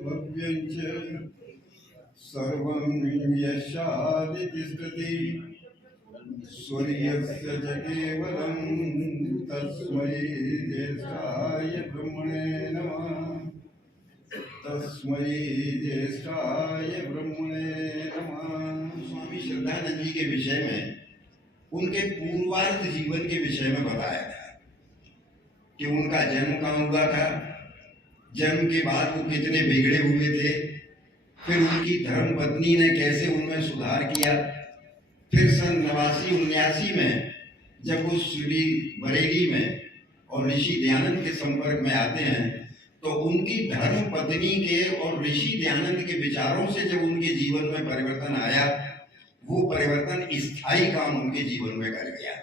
भव्यञ्च सर्वं यशादिति स्तुति सूर्यस्य च केवलं तस्मै ज्येष्ठाय ब्रह्मणे नमः। तस्मै ज्येष्ठाय ब्रह्मणे नमः। स्वामी श्रद्धानंद जी के विषय में, उनके पूर्वार्ध जीवन के विषय में बताया था कि उनका जन्म कहाँ हुआ था, जन्म के बाद वो कितने बिगड़े हुए थे, फिर उनकी धर्म पत्नी ने कैसे उनमें सुधार किया, फिर सन 89-89 में जब वो श्री बरेली में और ऋषि दयानंद के संपर्क में आते हैं तो उनकी धर्म पत्नी के और ऋषि दयानंद के विचारों से जब उनके जीवन में परिवर्तन आया, वो परिवर्तन स्थायी काम उनके जीवन में कर गया।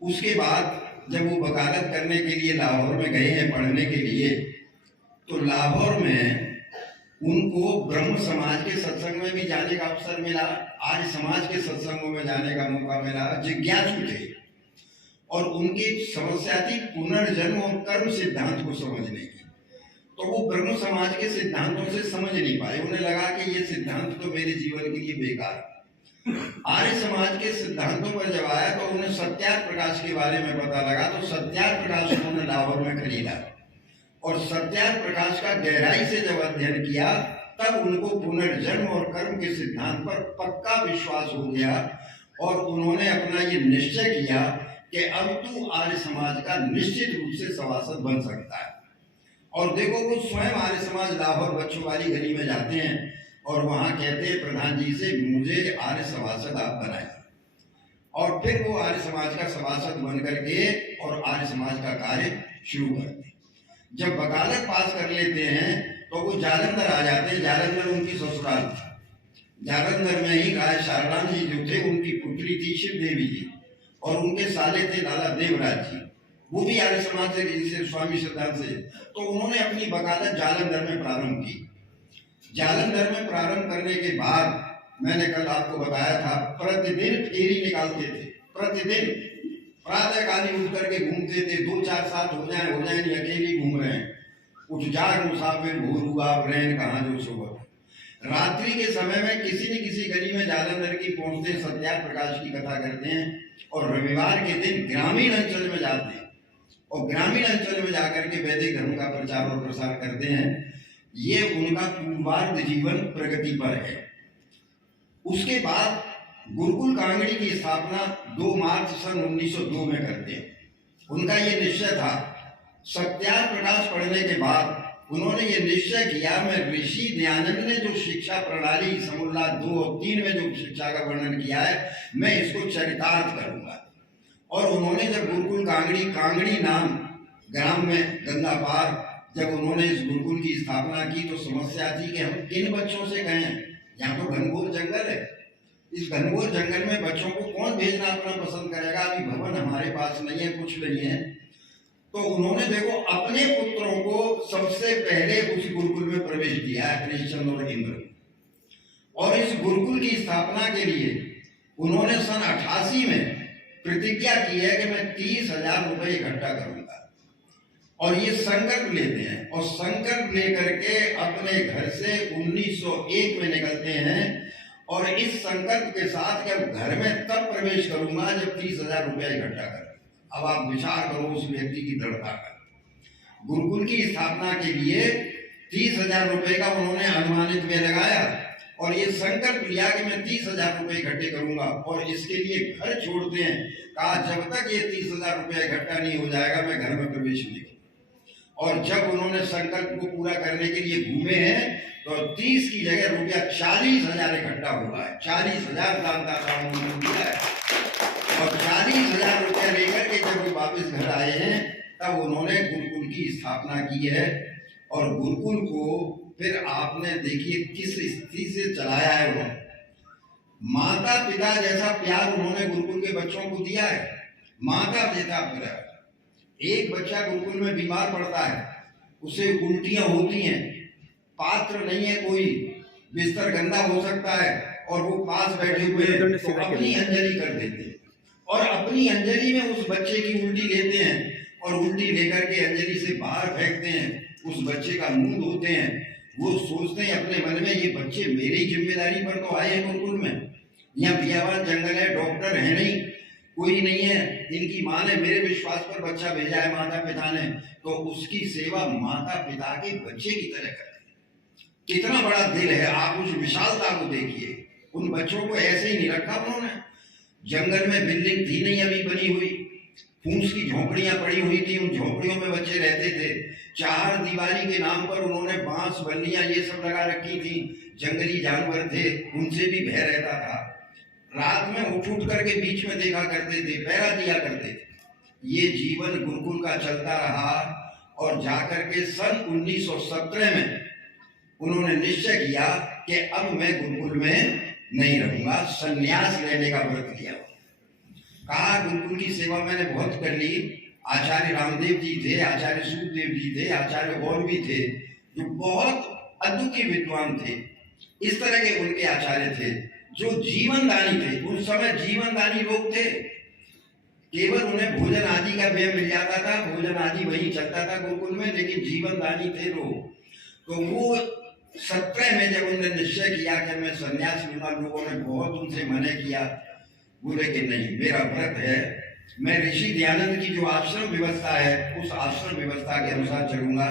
उसके बाद जब वो वकालत करने के लिए लाहौर में गए हैं पढ़ने के लिए, तो लाहौर में उनको ब्रह्म समाज के सत्संग में भी जाने का अवसर मिला, आर्य समाज के सत्संगों में जाने का मौका मिला। जिज्ञासु थे और उनकी समस्या थी पुनर्जन्म और कर्म सिद्धांत को समझने की। तो वो ब्रह्म समाज के सिद्धांतों से समझ नहीं पाए, उन्हें लगा कि ये सिद्धांत तो मेरे जीवन के लिए बेकार है। आर्य समाज के सिद्धांतों पर जब आया तो उन्हें सत्यार्थ प्रकाश के बारे में पता लगा, तो सत्यार्थ प्रकाश उन्होंने लाहौर में खरीदा और सत्यार्थ प्रकाश का गहराई से जब अध्ययन किया तब उनको पुनर्जन्म और कर्म के सिद्धांत पर पक्का विश्वास हो गया और उन्होंने अपना ये निश्चय किया कि अब तू आर्य समाज का निश्चित रूप से सभासद बन सकता है। और देखो वो स्वयं आर्य समाज लाहौर बच्चों वाली गली में जाते हैं और वहां कहते हैं प्रधान जी से, मुझे आर्य सभासद आप बनाइए। और फिर वो आर्य समाज का सभासद बन करके और आर्य समाज का कार्य शुरू करते हैं। जब वकालत पास कर लेते हैं तो वो जालंधर आ जाते हैं। जालंधर उनकी ससुराल थी। जालंधर में ही राय शारदान जी जो थे, उनकी पुत्री थी शिव देवी जी और उनके साले थे लाला देवराज जी, वो भी आर्य समाज से स्वामी श्रद्धानंद से। तो उन्होंने अपनी वकालत जालंधर में प्रारंभ की। जालंधर में प्रारंभ करने के बाद मैंने कल आपको बताया था, प्रतिदिन फेरी निकालते थे। प्रतिदिन प्रातः काली उठ करके घूमते थे। 2-4 साथ हो जाए नहीं, अकेले घूम रहे हैं। उठ जाग मुसाफिर भूर हुआ ब्रैन कहाँ जो सुबह। रात्रि के समय में किसी न किसी गली में जालंधर की पहुंचते, सत्यार्थ प्रकाश की कथा करते हैं और रविवार के दिन ग्रामीण अंचल में जाते हैं और ग्रामीण अंचल में जाकर के वैदिक धर्म का प्रचार और प्रसार करते हैं। ये उनका पूर्वार्ध जीवन प्रगति पर है। उसके बाद गुरुकुल कांगड़ी की स्थापना 2 मार्च सन 1902 में करते हैं। उनका ये निश्चय था। सत्यार्थ प्रकाश पढ़ने के बाद उन्होंने ये निश्चय किया, मैं ऋषि दयानंद ने जो शिक्षा प्रणाली समुल्लास 2 और 3 में जो शिक्षा का वर्णन किया है, मैं इसको चरितार्थ करूंगा। और उन्होंने जब गुरुकुल कांगड़ी नाम ग्राम में गंगा पार जब उन्होंने इस गुरुकुल की स्थापना की तो समस्या थी कि हम किन बच्चों से कहें, यहाँ तो घनघोर जंगल है, इस घनघोर जंगल में बच्चों को कौन भेजना अपना पसंद करेगा, अभी भवन हमारे पास नहीं है, कुछ नहीं है। तो उन्होंने देखो अपने पुत्रों को सबसे पहले उस गुरुकुल में प्रवेश दिया है, हरिश्चंद्र और इंद्र। और इस गुरुकुल की स्थापना के लिए उन्होंने सन 88 में प्रतिज्ञा की है कि मैं 30,000 रुपए इकट्ठा करूंगा। और ये संकल्प लेते हैं और संकल्प लेकर के अपने घर से 1901 में निकलते हैं और इस संकल्प के साथ कि अब घर में तब प्रवेश करूंगा जब 30,000 रुपया इकट्ठा कर। अब आप विचार करो उस व्यक्ति की दृढ़ता का। गुरुकुल की स्थापना के लिए 30,000 रुपए का उन्होंने अनुमानित व्यय लगाया और ये संकल्प लिया कि मैं 30,000 रुपए इकट्ठे करूंगा और इसके लिए घर छोड़ते हैं। कहा जब तक ये 30,000 रुपया इकट्ठा नहीं हो जाएगा मैं घर में प्रवेश नहीं करूंगा। और जब उन्होंने संकल्प को पूरा करने के लिए घूमे हैं तो 30 की जगह रुपया 40,000 इकट्ठा हुआ है। 40,000 दानदाता उन्होंने दिया है और 40,000 रुपया लेकर के जब वो वापस घर आए हैं तब उन्होंने गुरुकुल की स्थापना की है। और गुरुकुल को फिर आपने देखिए किस स्थिति से चलाया है। वो माता पिता जैसा प्यार उन्होंने गुरुकुल के बच्चों को दिया है। माता पिता प्यार। एक बच्चा गुरुकुल में बीमार पड़ता है, उसे उल्टियां होती हैं, पात्र नहीं है कोई, बिस्तर गंदा हो सकता है और वो पास बैठे हुए तो अपनी अंजलि कर देते हैं और अपनी अंजलि में उस बच्चे की उल्टी लेते हैं और उल्टी लेकर के अंजलि से बाहर फेंकते हैं। उस बच्चे का मुंह धोते हैं वो सोचते हैं अपने मन में, ये बच्चे मेरी जिम्मेदारी पर तो आए हैं गुरुकुल में, यहाँ बियाबान जंगल है, डॉक्टर है नहीं, कोई नहीं है, इनकी माँ ने मेरे विश्वास पर बच्चा भेजा है माता पिता ने, तो उसकी सेवा माता पिता के बच्चे की तरह करें। कितना बड़ा दिल है, आप उस विशालता को देखिए। उन बच्चों को ऐसे ही नहीं रखा उन्होंने। जंगल में बिल्डिंग थी नहीं अभी बनी हुई, फूस की झोपड़ियां पड़ी हुई थी, उन झोपड़ियों में बच्चे रहते थे। चार दीवारी के नाम पर उन्होंने बांस बल्लियां ये सब लगा रखी थी। जंगली जानवर थे, उनसे भी भय रहता था। रात में उठ उठ करके बीच में देखा करते थे, पहरा दिया करते थे। ये जीवन गुरुकुल का चलता रहा और जाकर के सन 1917 में उन्होंने निश्चय किया कि अब मैं गुरुकुल में नहीं रहूंगा, संन्यास लेने का व्रत लिया। कहा गुरुकुल की सेवा मैंने बहुत कर ली, आचार्य रामदेव जी थे, आचार्य सूखदेव जी थे, आचार्य और भी थे जो बहुत अद्वितीय विद्वान थे। इस तरह के उनके आचार्य थे जो जीवनदानी थे। उस समय जीवनदानी लोग थे, केवल उन्हें भोजन आदि का व्यय मिल जाता था, भोजन आदि वही चलता था गुरुकुल में, लेकिन जीवनदानी थे लोग। तो वो 17 में जब उन्होंने निश्चय किया कि मैं संन्यास लूंगा, लोगों ने बहुत उनसे मना किया, बोले कि नहीं, मेरा व्रत है, मैं ऋषि दयानंद की जो आश्रम व्यवस्था है उस आश्रम व्यवस्था के अनुसार चलूंगा।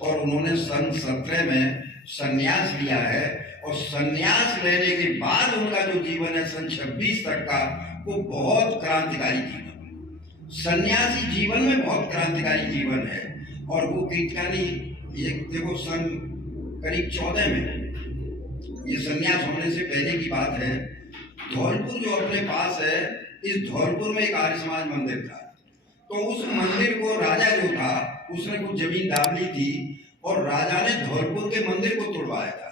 और उन्होंने सन 17 में संन्यास लिया है, और संन्यास लेने के बाद उनका जो जीवन है सन 26 तक का, वो बहुत क्रांतिकारी जीवन, सन्यासी जीवन में बहुत क्रांतिकारी जीवन है। और वो कीर्तनी, ये देखो सन करीब 14 में, ये संन्यास होने से पहले की बात है, धौलपुर जो अपने पास है, इस धौलपुर में एक आर्य समाज मंदिर था। तो उस मंदिर को राजा जो था उसने कुछ जमीन दाब ली थी, और राजा ने धौलपुर के मंदिर को तोड़वाया था,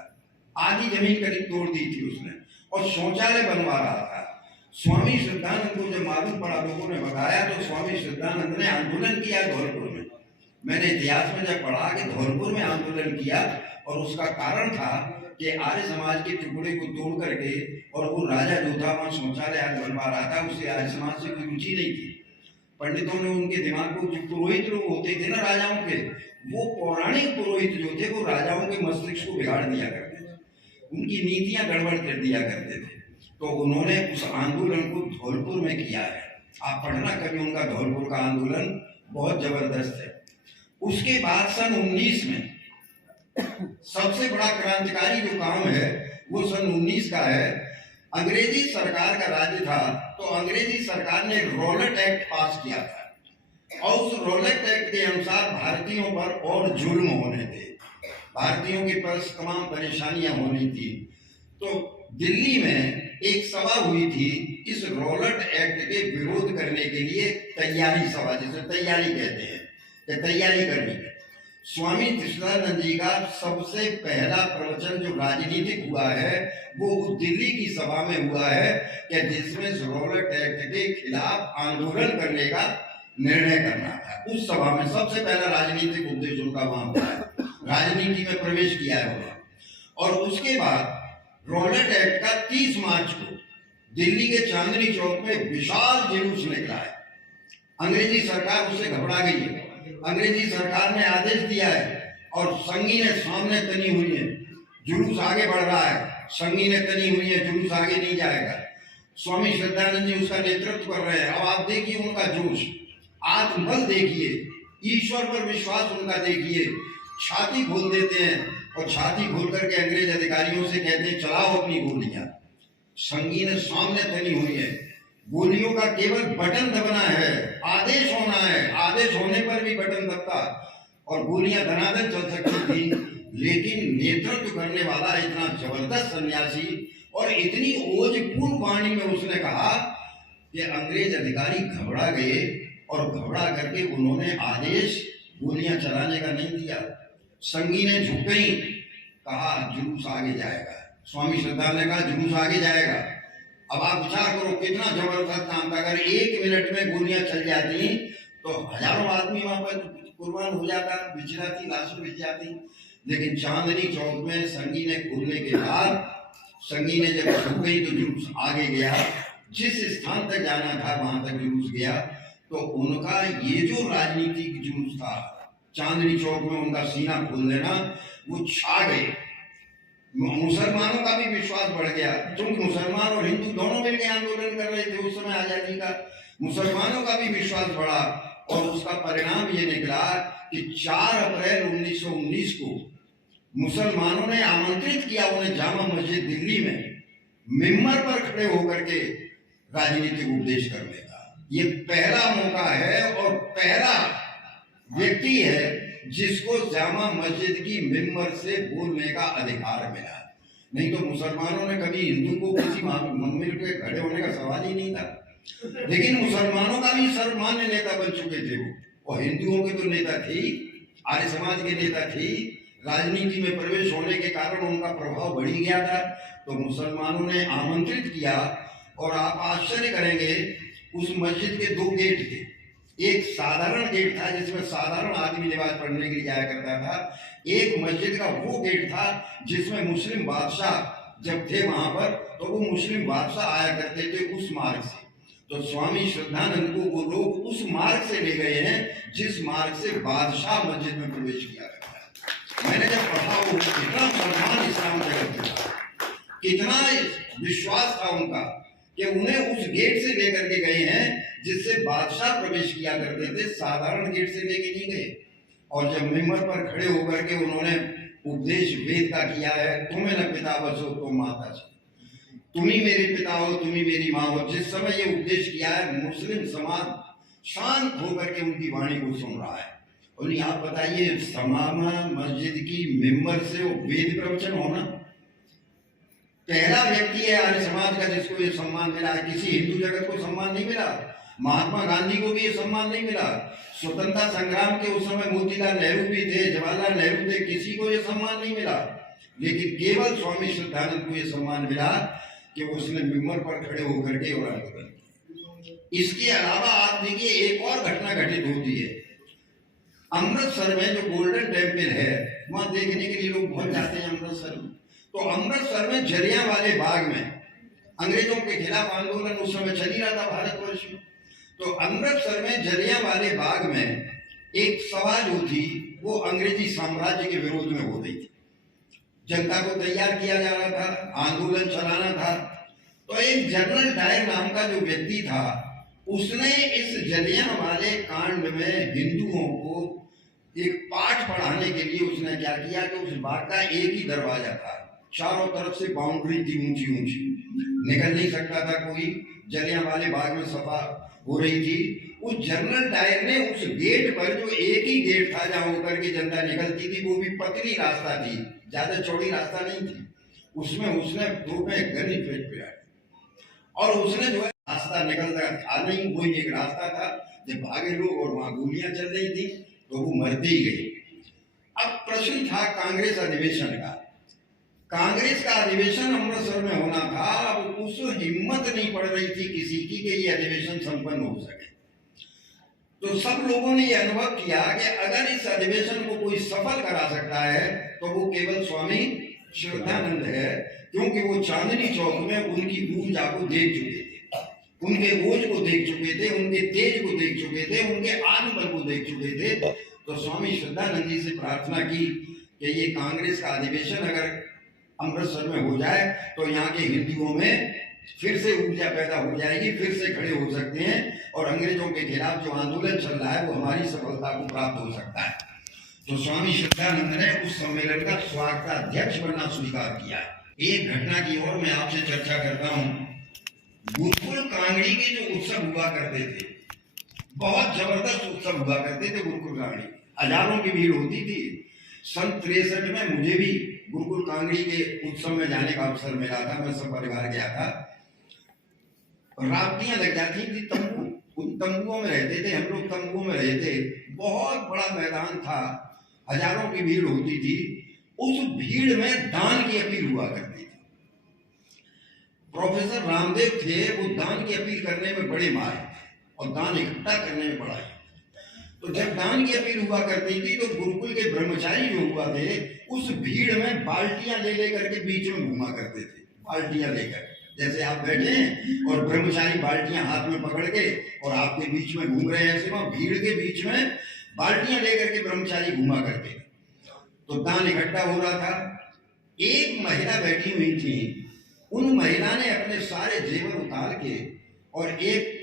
आधी जमीन करीब तोड़ दी थी उसने, और शौचालय बनवा रहा था। स्वामी श्रद्धानंद को जब मालूम पड़ा, लोगों ने बताया, तो स्वामी श्रद्धानंद ने आंदोलन किया धौलपुर में। मैंने इतिहास में जब पढ़ा कि धौलपुर में आंदोलन किया, और उसका कारण था कि आर्य समाज के टुकड़े को तोड़ करके, और वो राजा जो था वहां शौचालय आज बनवा रहा था, उसे आर्य समाज से कोई रुचि नहीं थी। पंडितों ने उनके दिमाग को, जो पुरोहित लोग होते थे ना राजाओं के, वो पौराणिक पुरोहित जो थे वो राजाओं के मस्तिष्क को बिगाड़ दिया करते थे, उनकी नीतियां गड़बड़ कर दिया करते थे। तो उन्होंने उस आंदोलन को धौलपुर में किया है। आप पढ़ना कभी उनका धौलपुर का आंदोलन, बहुत जबरदस्त है। उसके बाद सन 19 में सबसे बड़ा क्रांतिकारी जो काम है वो सन 19 का है। अंग्रेजी सरकार का राज्य था, तो अंग्रेजी सरकार ने रॉलेट एक्ट पास किया था, और उस रॉलेट एक्ट के अनुसार भारतीयों पर और जुल्म होने थे, भारतीयों के पास तमाम परेशानियां होनी थी। तो दिल्ली में एक सभा हुई थी इस रॉलेट एक्ट के विरोध करने के लिए, तैयारी सभा, जिसे तैयारी कहते हैं, कि तैयारी करनी है। स्वामी कृष्णानंद जी का सबसे पहला प्रवचन जो राजनीतिक हुआ है वो दिल्ली की सभा में हुआ है, कि जिसमें रॉलेट एक्ट के खिलाफ आंदोलन करने का निर्णय करना था। उस सभा में सबसे पहला राजनीतिक उद्देश्य उनका वहां हुआ है, राजनीति में प्रवेश किया है उन्होंने। और उसके बाद रॉलेट एक्ट का 30 मार्च को दिल्ली के चांदनी चौक में विशाल जुलूस निकला है। अंग्रेजी सरकार उससे घबरा गई है। अंग्रेजी सरकार ने आदेश दिया है, और संगीनें सामने तनी हुई है, जुलूस आगे बढ़ रहा है, संगीनें तनी हुई है, जुलूस आगे नहीं जाएगा। स्वामी श्रद्धानंद जी उसका नेतृत्व कर रहे हैं। अब आप देखिए उनका जोश, आत्मबल देखिए, ईश्वर पर विश्वास उनका देखिए, छाती खोल देते हैं, और छाती खोल करके अंग्रेज अधिकारियों से कहते हैं चलाओ अपनी गोलियां। संगीनें सामने तनी हुई है, गोलियों का केवल बटन दबना है, आदेश होना है, आदेश होने पर भी बटन दबता, और गोलियां धनाधन चल सकती थी। लेकिन नेतृत्व करने वाला इतना जबरदस्त सन्यासी, और इतनी ओजपूर्ण वाणी में उसने कहा कि अंग्रेज अधिकारी घबरा गए, और घबरा करके उन्होंने आदेश गोलियां चलाने का नहीं दिया। संगीनें झुक गई, कहा जुलूस आगे जाएगा। स्वामी श्रद्धानंद ने कहा जुलूस आगे जाएगा। अब आप विचार करो कितना जबरदस्त काम था। अगर 1 मिनट में गोलियां चल जाती तो हजारों आदमी वहां पर कुर्बान हो जाता, बिछ जाती, लाशें बिछ जाती। लेकिन चांदनी चौक में संगीनें खुलने के बाद, संगीनें जब झुक गई तो जुलूस आगे गया, जिस स्थान तक जाना था वहां तक जुलूस गया। तो उनका ये जो राजनीतिक जुलूस था, चांदनी चौक में उनका सीना खोल देना, वो छा गए। मुसलमानों का भी विश्वास बढ़ गया, क्योंकि मुसलमान और हिंदू दोनों मिलकर आंदोलन कर रहे थे उस समय आजादी का। मुसलमानों का भी विश्वास बढ़ा और उसका परिणाम ये निकला कि 4 अप्रैल 1919 को मुसलमानों ने आमंत्रित किया उन्हें जामा मस्जिद दिल्ली में मिंबर पर खड़े होकर के राजनीतिक उपदेश करने का। ये पहला मौका है और पहला व्यक्ति है जिसको जामा मस्जिद की मिंबर से बोलने का अधिकार मिला। नहीं तो मुसलमानों ने कभी हिंदू को किसी मंदिर पे खड़े होने का सवाल ही नहीं था। लेकिन मुसलमानों का भी सर्वमान्य नेता बन चुके थे वो, और हिंदुओं के तो नेता थे, आर्य समाज के नेता थे। राजनीति में प्रवेश होने के कारण उनका प्रभाव बढ़ गया था। तो मुसलमानों ने आमंत्रित किया, और आप आश्चर्य करेंगे उस मस्जिद के 2 गेट थे। एक साधारण गेट था जिसमें साधारण आदमी नमाज पढ़ने के लिए जाया करता था। एक मस्जिद का वो गेट था जिसमें मुस्लिम बादशाह जब थे वहां पर, तो वो मुस्लिम बादशाह आया करते थे उस मार्ग से। तो स्वामी श्रद्धानंद को वो लोग उस मार्ग से ले गए हैं जिस मार्ग से बादशाह मस्जिद में प्रवेश किया करता है। मैंने जब पढ़ा वो कितना सम्मान इस्लाम जगत था, कितना विश्वास था उनका कि उन्हें उस गेट से लेकर के गए हैं जिससे बादशाह प्रवेश किया करते थे, साधारण गेट से लेके नहीं गए। और जब मिंबर पर खड़े होकर के उन्होंने उपदेश वेद का किया है, तुम्हें न पिता बसो तुम माता छो, तुम ही मेरे पिता हो तुम ही मेरी माँ हो, जिस समय ये उपदेश किया है मुस्लिम समाज शांत होकर के उनकी वाणी को सुन रहा है। और आप बताइए समामा मस्जिद की मिंबर से वेद प्रवचन होना, पहला व्यक्ति है आर्य समाज का जिसको ये सम्मान मिला। किसी हिंदू जगत को सम्मान नहीं मिला, महात्मा गांधी को भी ये सम्मान नहीं मिला, स्वतंत्रता संग्राम के उस समय मोतीलाल नेहरू भी थे, जवाहरलाल नेहरू थे, किसी को ये सम्मान नहीं मिला। लेकिन केवल स्वामी श्रद्धानंद को ये सम्मान मिला कि उसने मिंबर पर खड़े होकर के और आंदोलन किया। इसके अलावा आप देखिए एक और घटना घटित होती है अमृतसर में, जो गोल्डन टेम्पल है वहां देखने के लिए लोग बहुत जाते हैं अमृतसर में। तो अमृतसर में जलियांवाले बाग में अंग्रेजों के खिलाफ आंदोलन उस समय चल ही रहा था भारतवर्ष में। तो अमृतसर में जलियांवाले बाग में एक सभा जो थी वो अंग्रेजी साम्राज्य के विरोध में हो रही थी। जनता को तैयार किया जा रहा था, आंदोलन चलाना था। तो एक जनरल डायर नाम का जो व्यक्ति था उसने इस जलियांवाले कांड में हिंदुओं को एक पाठ पढ़ाने के लिए उसने क्या किया कि उस बाग का एक ही दरवाजा था, चारों तरफ से बाउंड्री थी ऊंची ऊंची, निकल नहीं सकता था कोई। जलियांवाले बाग में सभा हो रही थी। उस जनरल डायर ने उस गेट पर, जो एक ही गेट था जहां होकर के जनता निकलती थी, वो भी पतली रास्ता थी, ज्यादा चौड़ी रास्ता नहीं थी, उसमें उसने 2 में गन फेंक दिया और उसने जो है रास्ता निकलता था नहीं, वही एक रास्ता था। जब भागे लोग और वहां गोलियां चल रही थी तो वो मरते ही गए। अब प्रश्न था कांग्रेस अधिवेशन का। कांग्रेस का अधिवेशन अमृतसर में होना था। अब उस हिम्मत नहीं पड़ रही थी किसी की कि ये अधिवेशन संपन्न हो सके। तो सब लोगों ने ये अनुभव किया कि अगर इस अधिवेशन को कोई सफल करा सकता है तो वो केवल स्वामी श्रद्धानंद है, क्योंकि वो चांदनी चौक में उनकी ऊर्जा को देख चुके थे, उनके ओज को देख चुके थे, उनके तेज को देख चुके थे, उनके आत्मबल को देख चुके थे। तो स्वामी श्रद्धानंद जी से प्रार्थना की कि ये कांग्रेस का अधिवेशन अगर अमृतसर में हो जाए तो यहाँ के हिंदुओं में फिर से ऊर्जा पैदा हो जाएगी, फिर से खड़े हो सकते हैं और अंग्रेजों के खिलाफ जो आंदोलन चल रहा है वो हमारी सफलता को प्राप्त हो सकता है। तो स्वामी श्रद्धानंद ने उस सम्मेलन का स्वागताध्यक्ष बनना स्वीकार किया। एक घटना की और मैं आपसे चर्चा करता हूँ। गुरुकुल कांगड़ी के जो उत्सव हुआ करते थे, बहुत जबरदस्त उत्सव हुआ करते थे गुरुकुल कांगड़ी, हजारों की भीड़ होती थी। सन 63 में मुझे भी गुरुकुल कांगड़ी के उत्सव में जाने का अवसर मिला था। मैं सब परिवार गया था। रात्रियां लग जाती थी, तंबू, उन तंबुओं में रहते थे हम लोग, तंबुओं में रहे थे। बहुत बड़ा मैदान था, हजारों की भीड़ होती थी। उस भीड़ में दान की अपील हुआ करती थी। प्रोफेसर रामदेव थे, वो दान की अपील करने में बड़े माहिर और दान इकट्ठा करने में बड़ा। तो जब दान की अपील हुआ करती थी तो गुरुकुल के ब्रह्मचारी जो हुआ थे उस भीड़ में बाल्टियां ले लेकर के बीच में घुमा करते थे। बाल्टियां लेकर, जैसे आप बैठे हैं और ब्रह्मचारी बाल्टियां हाथ में पकड़ के और आपके बीच में घूम रहे हैं, ऐसे वहां भीड़ के बीच में बाल्टियां लेकर के ब्रह्मचारी घुमा करते। तो दान इकट्ठा हो रहा था। एक महिला बैठी हुई थी, उन महिला ने अपने सारे जेवर उतार के और एक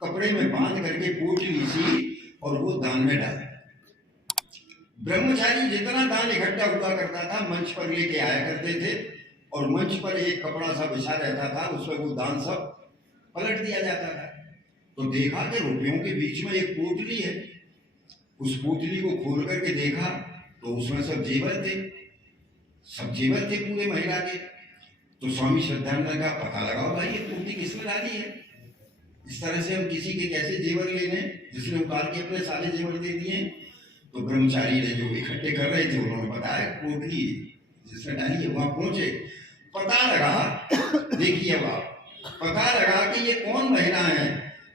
कपड़े में बांध करके पोटली सी और वो दान में डाला। ब्रह्मचारी जितना दान इकट्ठा हुआ करता था मंच पर लेके आया करते थे और मंच पर एक कपड़ा सा बिछा रहता था, उसमें वो दान सब पलट दिया जाता था। तो देखा कि रुपयों के बीच में एक पोटली है। उस पोटली को खोल करके देखा तो उसमें सब जेवर थे, सब जेवर थे पूरे महिला के। तो स्वामी श्रद्धानंद का पता लगाओ भाई ये पोटली किसने डाली है, इस तरह से हम किसी के कैसे जेवर ले लें जिसने उतार के अपने सारे जेवर दे दिए। तो ब्रह्मचारी ने जो इकट्ठे कर रहे थे उन्होंने बताया पोटली जिसने डाली है। वहां पहुंचे, पता लगा, देखिए अब पता लगा कि ये कौन महिला है।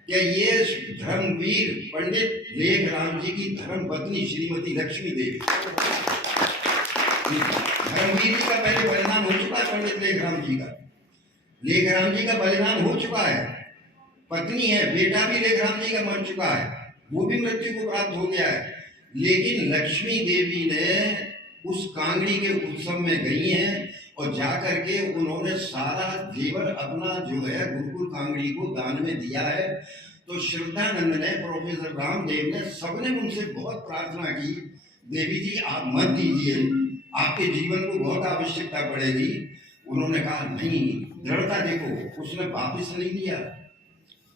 क्या ये धर्मवीर पंडित लेखराम जी की धर्म पत्नी श्रीमती लक्ष्मी देवी। धर्मवीर जी का पहले बलिदान हो चुका है, पंडित लेखराम जी का, लेखराम जी का बलिदान हो चुका है, पत्नी है, बेटा भी लेखराम जी का मर चुका है, वो भी मृत्यु को प्राप्त हो गया है। लेकिन लक्ष्मी देवी ने उस कांगड़ी के उत्सव में गई हैं और जाकर के उन्होंने सारा जेवर अपना जो है गुरुकुल कांगड़ी को दान में दिया है। तो श्रद्धानंद ने, प्रोफेसर रामदेव ने, सबने उनसे बहुत प्रार्थना की, देवी जी आप मत दीजिए, आपके जीवन को बहुत आवश्यकता पड़ेगी। उन्होंने कहा नहीं, दृढ़ता देखो, उसने वापिस नहीं दिया,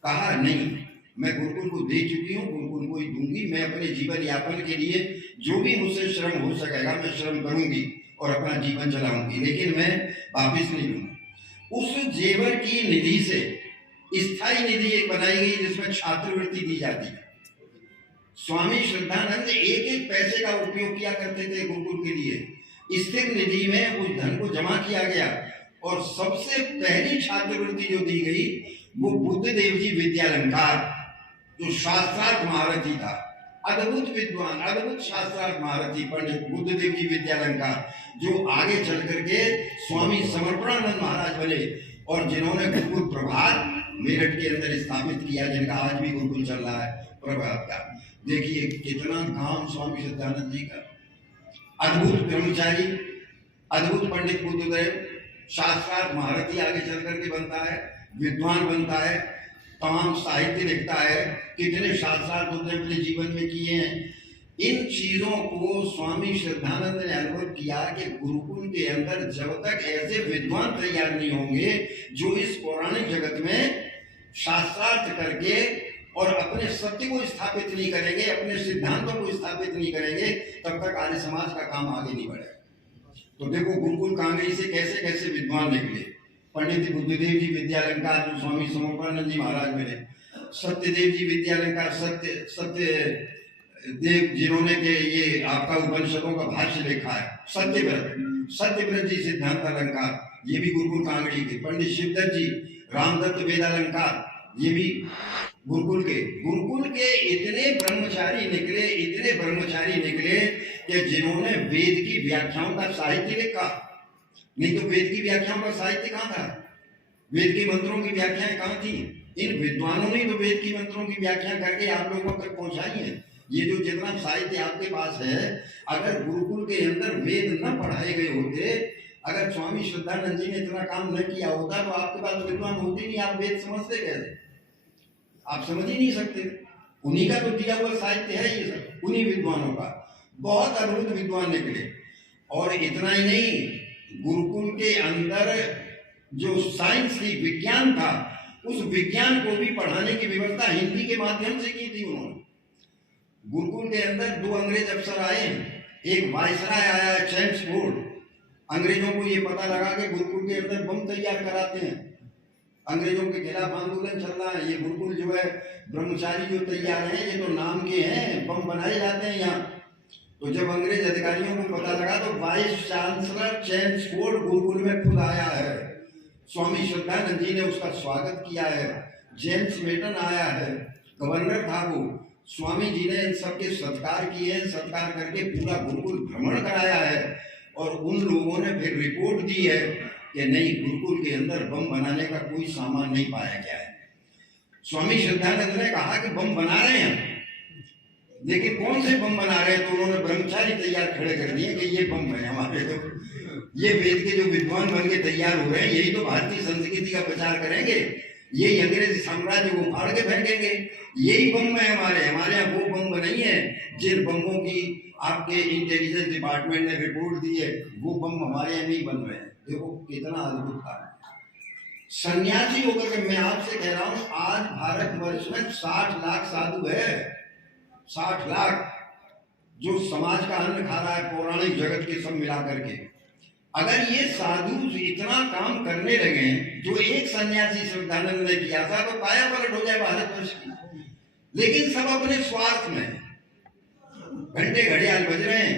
कहा नहीं मैं गुरुकुल को दे चुकी हूँ, गुरुकुल को ही दूंगी, मैं अपने जीवन यापन के लिए जो भी मुझसे श्रम हो सकेगा मैं श्रम करूंगी और अपना जीवन चलाऊंगी, लेकिन मैं वापिस नहीं दूंगा। उस जेवर की निधि से स्थायी निधि एक बनाई गई जिसमें छात्रवृत्ति दी जाती है। स्वामी श्रद्धानंद एक एक पैसे का उपयोग किया करते थे गुरुकुल के लिए। स्थिर निधि में उस धन को जमा किया गया और सबसे पहली छात्रवृत्ति जो दी गई वो बुद्ध देव जी विद्यालंकार, जो शास्त्रार्थ महारथी था, अद्भुत विद्वान, अद्भुत शास्त्रार्थ महारथी पंडित बुद्ध देव जी विद्यालंकार, जो आगे चल करके स्वामी समर्पणानंद महाराज बने और जिन्होंने गुरुकुल प्रभात मेरठ के अंदर स्थापित किया, जिनका आज भी गुरुकुल चल रहा है प्रभात का। देखिए कितना काम स्वामी श्रद्धानंद जी का। अद्भुत ब्रह्मचारी, अद्भुत पंडित बुद्धदेव, शास्त्रार्थ महारथी आगे चल करके बनता है, विद्वान बनता है, तमाम साहित्य लिखता है, कितने शास्त्रार्थ उसने अपने जीवन में किए हैं। इन चीजों को स्वामी श्रद्धानंद ने अनुभव किया कि गुरुकुल के अंदर जब तक ऐसे विद्वान तैयार नहीं होंगे जो इस पौराणिक जगत में शास्त्रार्थ करके और अपने सत्य को स्थापित नहीं करेंगे, अपने सिद्धांतों को स्थापित नहीं करेंगे, तब तक आर्य समाज का काम आगे नहीं बढ़ेगा। तो देखो गुरुकुल कांगड़ी से कैसे कैसे विद्वान निकले। पंडित बुद्धदेव जी विद्यालंकार जो स्वामी समर्पणानंद जी महाराज मिले, सत्यदेव जी विद्यालंकार, सत्य देव जिन्होंने के ये आपका उपनिषदों का भाष्य लिखा है, सत्यव्रत जी सिद्धांत अलंकार, ये भी गुरुकुल कांगड़ी के। पंडित शिवदत्त जी रामदत्त वेदालंकार, ये भी गुरुकुल के इतने ब्रह्मचारी निकले, इतने ब्रह्मचारी निकले कि जिन्होंने वेद की व्याख्याओं का साहित्य लिखा। नहीं तो वेद की व्याख्याओं का साहित्य कहाँ था, वेद के मंत्रों की व्याख्याएं कहाँ थी। इन विद्वानों ने तो वेद की मंत्रों की व्याख्या करके आप लोगों तक पहुंचाई है। ये जो जितना साहित्य आपके पास है, अगर गुरुकुल के अंदर वेद न पढ़ाए गए होते, अगर स्वामी श्रद्धानंद जी ने इतना काम न किया होता तो आपके पास विद्वान होते नहीं। आप वेद समझते कैसे, आप समझ ही नहीं सकते। उन्हीं का तो दिया हुआ साहित्य है ये सब, उन्हीं विद्वानों का। बहुत अद्भुत विद्वान निकले। और इतना ही नहीं, गुरुकुल के अंदर जो साइंस थी, विज्ञान था, उस विज्ञान को भी पढ़ाने की व्यवस्था हिंदी के माध्यम से की थी उन्होंने। गुरुकुल के अंदर 2 अंग्रेज अफसर आए, एक वायसराय आया है चैम्सफोर्ड। अंग्रेजों को ये पता लगा कि गुरुकुल के अंदर बम तैयार कराते हैं, अंग्रेजों के खिलाफ आंदोलन चल रहा है, ये गुरुकुल जो है ब्रह्मचारी जो तैयार हैं ये तो नाम के हैं, बम बनाए जाते हैं यहाँ। तो जब अंग्रेज अधिकारियों को पता लगा तो वाइस चांसलर चैम्सफोर्ड गुरुकुल में खुद आया है। स्वामी श्रद्धानंद जी ने उसका स्वागत किया है। जेम्स मेटन आया है, गवर्नर था वो। स्वामी जी ने इन सबके सत्कार किए हैं, सत्कार करके पूरा गुरुकुल भ्रमण कराया है और उन लोगों ने फिर रिपोर्ट दी है कि नहीं, गुरुकुल के अंदर बम बनाने का कोई सामान नहीं पाया गया है। स्वामी श्रद्धानंद ने कहा कि बम बना रहे हैं, लेकिन कौन से बम बना रहे हैं, तो उन्होंने ब्रह्मचारी तैयार खड़े कर दिए कि ये बम है हमारे, तो ये वेद के जो विद्वान बन के तैयार हो रहे हैं, यही तो भारतीय संस्कृति का प्रचार करेंगे, यही अंग्रेजी साम्राज्य को फाड़ के फेंकेंगे, यही बम है हमारे यहाँ वो बम नहीं है जिन बमों की आपके इंटेलिजेंस डिपार्टमेंट ने रिपोर्ट दी है, वो बम हमारे यहाँ नहीं बन रहे हैं। देखो कितना अद्भुत था। सन्यासी होकर के मैं आपसे कह रहा हूं, आज भारतवर्ष में 60 लाख साधु है, 60 लाख, जो समाज का अन्न खा रहा है, पौराणिक जगत के सब मिला करके। अगर ये साधु इतना काम करने लगे जो एक सन्यासी श्रद्धानंद ने किया था, तो काया पलट हो जाए भारतवर्ष की। लेकिन सब अपने स्वार्थ में, घंटे घड़ियाल बज रहे हैं,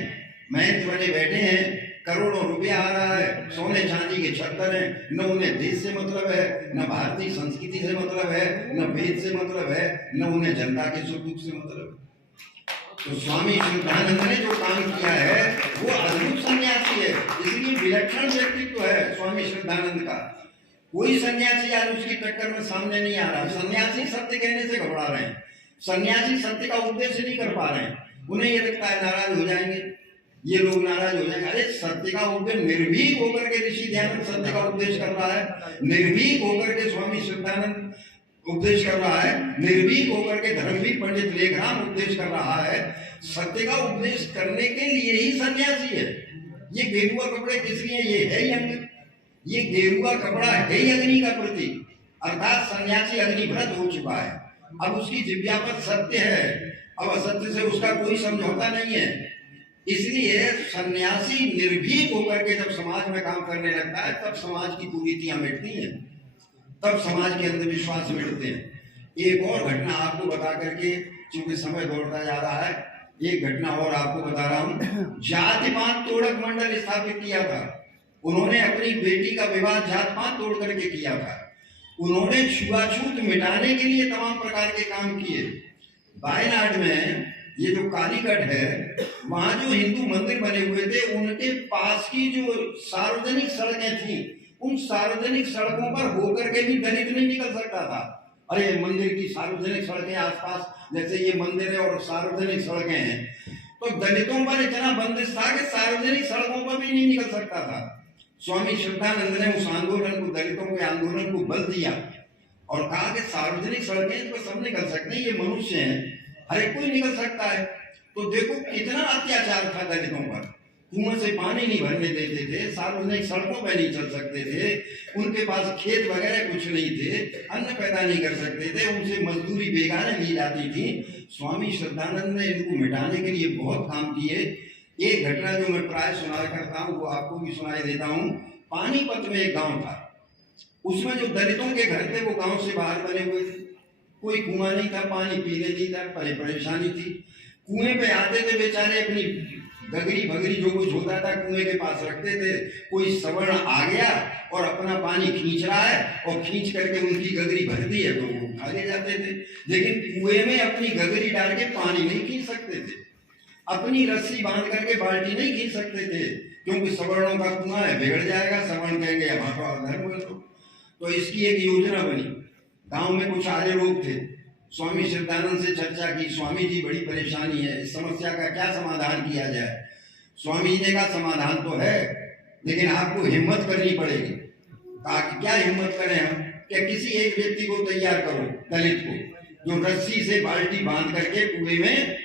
महंत बने बैठे हैं, करोड़ों रुपया आ रहा है, सोने चांदी के छत्तर हैं, न उन्हें देश से मतलब है, न भारतीय संस्कृति से मतलब है, न वेद से मतलब है, न उन्हें जनता के सुख दुख से मतलब है। तो स्वामी श्रद्धानंद ने जो काम किया है वो अद्भुत सन्यासी है, इसलिए विलक्षण व्यक्तित्व है स्वामी श्रद्धानंद का। कोई सन्यासी आज उसकी टक्कर में सामने नहीं आ रहा। सन्यासी सत्य कहने से घबरा रहे हैं, सन्यासी सत्य का उपदेश नहीं कर पा रहे हैं, उन्हें ये लगता है नाराज हो जाएंगे, ये लोग नाराज हो जाएंगे। अरे सत्य का उपदेश, निर्भीक होकर के ऋषि ध्यानंद सत्य का उपदेश कर रहा है, निर्भीक होकर के स्वामी श्रद्धानंद उपदेश कर रहा है, निर्भीक होकर के धर्मवीर पंडित लेखराम उपदेश कर रहा है। सत्य का उपदेश करने के लिए ही सन्यासी है। ये गेरुआ कपड़े किस लिए? ये है यज्ञ, ये गेरुआ कपड़ा है ही अग्नि का प्रतीक, अर्थात सन्यासी अग्निव्रत हो चुका है। अब उसकी जिह्वा पर सत्य है, अब असत्य से उसका कोई समझौता नहीं है। इसलिए सन्यासी निर्भीक होकर के जब समाज में काम करने लगता है, तब समाज की कुरीतियां मिटती हैं, तब समाज के अंधविश्वास मिटते हैं। एक और घटना आपको बता करके, चूंकि समय दौड़ता जा रहा है, एक घटना और आपको बता रहा हूं। जाति पात तोड़क मंडल स्थापित किया था उन्होंने, अपनी बेटी का विवाह जात पात तोड़ करके किया था। उन्होंने छुआछूत मिटाने के लिए तमाम प्रकार के काम किए। वायनाड में ये जो कालीकट है, वहां जो हिंदू मंदिर बने हुए थे, उनके पास की जो सार्वजनिक सड़कें थी, उन सार्वजनिक सड़कों पर होकर के भी दलित नहीं निकल सकता था। अरे मंदिर की सार्वजनिक सड़कें आसपास, जैसे ये मंदिर है और सार्वजनिक सड़कें हैं, तो दलितों पर इतना बंदिश था कि सार्वजनिक सड़कों पर भी नहीं निकल सकता था। स्वामी श्रद्धानंद ने उस आंदोलन को, दलितों के आंदोलन को बल दिया और कहा कि सार्वजनिक सड़कें इस पर सब निकल सकते हैं, ये मनुष्य हैं, हर एक कोई निकल सकता है। तो देखो कितना अत्याचार था दलितों पर। कुआं से पानी नहीं भरने देते थे, सार्वजनिक सड़कों पर नहीं चल सकते थे, उनके पास खेत वगैरह कुछ नहीं थे, अन्न पैदा नहीं कर सकते थे, उनसे मजदूरी बेगाने ली जाती थी। स्वामी श्रद्धानंद ने इनको मिटाने के लिए बहुत काम किए। एक घटना जो मैं प्राय सुनाया करता हूँ, वो आपको भी सुनाई देता हूँ। पानीपत में एक गांव था, उसमें जो दलितों के घर थे वो गांव से बाहर बने हुए थे, कोई कुआं नहीं था, पानी पीने नहीं था, परेशानी थी। कुएं पे आते थे बेचारे, अपनी गगरी भगरी जो कुछ होता था कुएं के पास रखते थे। कोई सवर्ण आ गया और अपना पानी खींच रहा है और खींच करके उनकी गगरी भर दी है, तो वो उठा ले जाते थे। लेकिन कुएं में अपनी गगरी डाल के पानी नहीं खींच सकते थे, अपनी रस्सी बांध करके बाल्टी नहीं खींच सकते थे, क्योंकि सवर्णों का कुआं है, बिगड़ जाएगा, सवर्ण कहेंगे हमारा धर्म है। तो इसकी एक योजना बनी। गांव में कुछ आर्य लोग थे, स्वामी श्रद्धानंद से चर्चा की, स्वामी जी बड़ी परेशानी है, इस समस्या का क्या समाधान किया जाए। स्वामी जी ने कहा समाधान तो है, लेकिन आपको हिम्मत करनी पड़ेगी। कहा कि क्या हिम्मत करें हम? क्या किसी एक व्यक्ति को तैयार करो, दलित को, जो रस्सी से बाल्टी बांध करके कुएं में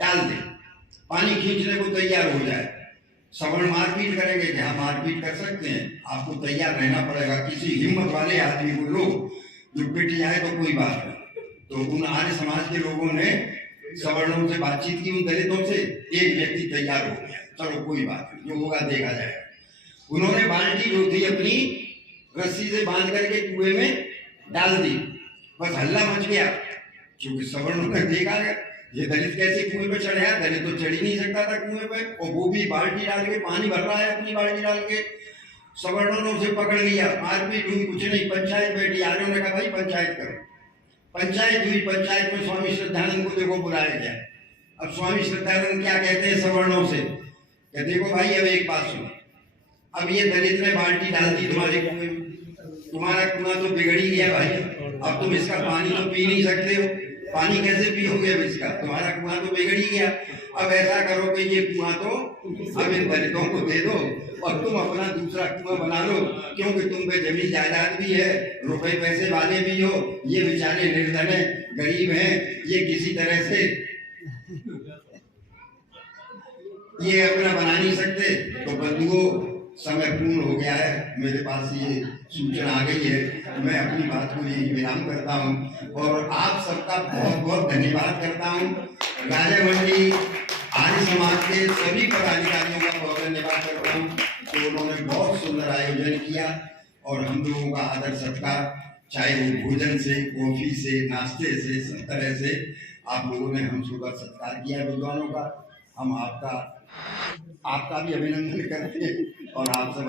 डाल दे, पानी खींचने को तैयार हो जाए। सवर्ण मारपीट करेंगे कि हाँ मारपीट कर सकते हैं, आपको तैयार रहना पड़ेगा। किसी हिम्मत वाले आदमी को लो जो पिट जाए तो कोई बात नहीं। तो उन आर्य समाज के लोगों ने सवर्णों से बातचीत की, उन दलितों से, एक व्यक्ति तैयार हो गया, चलो कोई बात नहीं, जो होगा देखा जाएगा। उन्होंने बाल्टी जो थी अपनी रस्सी से बांध करके कुएं में डाल दी, बस हल्ला मच गया, क्योंकि सवर्णों ने देखा ये दलित कैसे कुएं पे चढ़ आया, दलित तो चढ़ ही नहीं सकता था कुएं पे, और वो भी बाल्टी डाल के पानी भर रहा है अपनी बाल्टी डाल के। सवर्णों ने उसे पकड़ लिया, मारपीट हुई, कुछ नहीं, पंचायत बैठी। आर्यों ने कहा भाई पंचायत करो। पंचायत हुई, पंचायत में स्वामी श्रद्धानंद को देखो बुलाया गया। अब स्वामी श्रद्धानंद क्या कहते हैं सवर्णों से, कहते देखो भाई अब एक बात सुनो, अब ये दलित ने बाल्टी डाल दी तुम्हारे कुएं में, तुम्हारा कुआं तो बिगड़ ही गया भाई, अब तुम इसका पानी तो पी नहीं सकते हो, पानी कैसे पियोगे अब इसका? तुम्हारा कुआं तो बिगड़ ही गया। अब ऐसा करो कि ये कुआं तो अब इन दलितों को दे दो और तुम अपना दूसरा कुआं बना लो, क्योंकि तुम पे जमीन जायदाद भी है, रुपए पैसे वाले भी हो। ये बेचारे निर्धन है, गरीब हैं, ये किसी तरह से ये अपना बना नहीं सकते। तो बंधुओं, समय पूर्ण हो गया है, मेरे पास ये सूचना आ गई है, मैं अपनी बात को यही विराम करता हूँ और आप सबका बहुत बहुत धन्यवाद करता हूँ। राजामंडी आर्य समाज के सभी पदाधिकारियों का बहुत धन्यवाद करता हूँ, तो उन्होंने बहुत सुंदर आयोजन किया और हम लोगों का आदर सत्कार, चाहे वो भोजन से, कॉफी से, नाश्ते से, सब तरह से आप लोगों ने हम सबका सत्कार किया विद्वानों का। हम आपका भी अभिनंदन करते हैं और आप सब